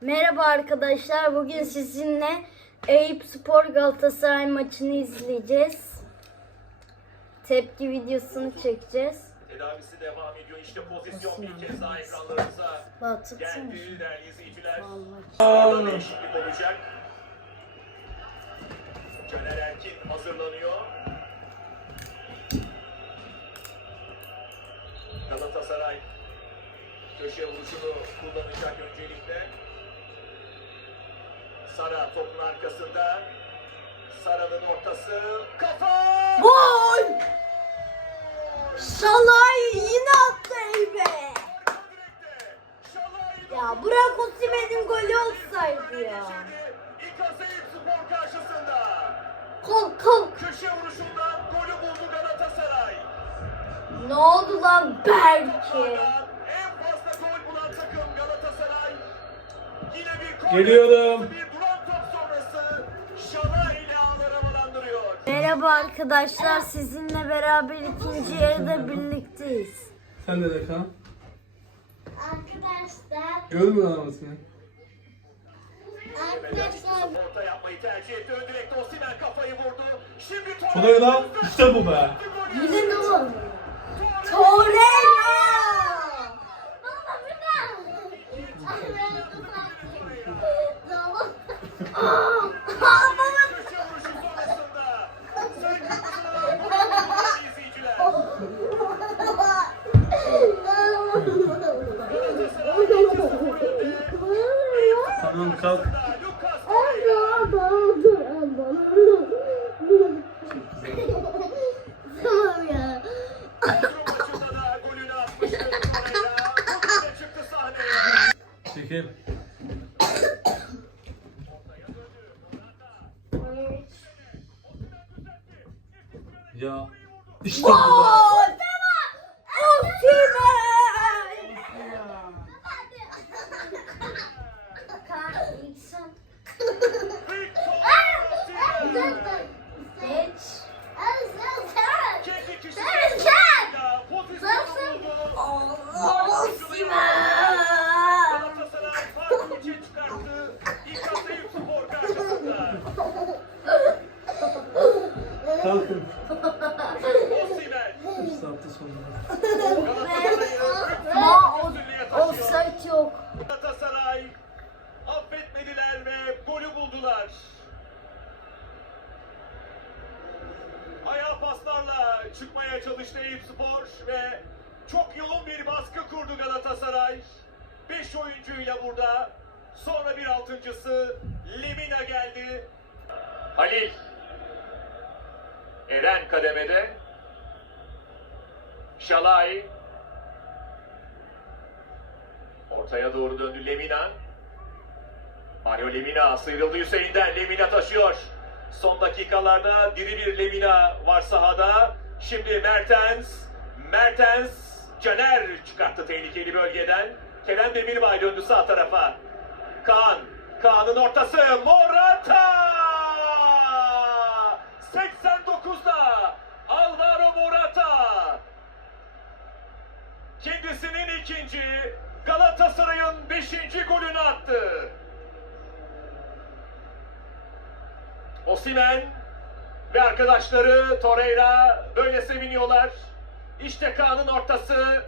Merhaba arkadaşlar. Bugün sizinle Eyüp Spor Galatasaray maçını izleyeceğiz. Tepki videosunu çekeceğiz. Tedavisi devam ediyor. İşte pozisyon bir kez daha ekranlarınıza geldi değerli izleyiciler. Burada değişiklik olacak. Caner Erkin hazırlanıyor. Galatasaray köşe vuruşunu kullanacak öncelikle. Sara topun arkasında. Sara'nın ortası. Kafa! Gol! Şalay yine attı Eyüp'e. Ya Burak Osimhen'in golü olsaydı ya. İkazeyip Spor karşısında. Kol kol. Köşe vuruşundan golü buldu Galatasaray. Ne oldu lan belki? Toplardan Merhaba arkadaşlar. Sizinle beraber ikinci yarıda birlikteyiz. Sen de Kaan. Arkadaşlar, Gördün mü anlamasını? arkadaşlar Orta yapmayı tercih etti. Ön Osimhen kafayı vurdu. Şimdi top. Torreira işte bu be. Yine mi oldu? Torreira! baba. Tamam kalk. Tamam ya. Çekeyim. Ya. İşte Kalkın. İşte hafta sonu. Galatasaray'ı Ama o, üstünlüğe taşıyor. offside yok. Galatasaray affetmediler ve golü buldular. Ayağa paslarla çıkmaya çalıştı Eyüp Spor ve çok yoğun bir baskı kurdu Galatasaray. 5 oyuncuyla burada. Sonra bir altıncısı Lemina geldi. Halil. Eren kademede. Şalay. Ortaya doğru döndü Lemina. Mario Lemina sıyrıldı Hüseyin'den. Lemina taşıyor. Son dakikalarda diri bir Lemina var sahada. Şimdi Mertens. Mertens. Caner çıkarttı tehlikeli bölgeden. Kerem Demirbay döndü sağ tarafa. Kaan. Kaan'ın ortası. Morata! İkinci, Galatasaray'ın beşinci golünü attı. Osimen ve arkadaşları Torreira böyle seviniyorlar. İşte Kaan'ın ortası.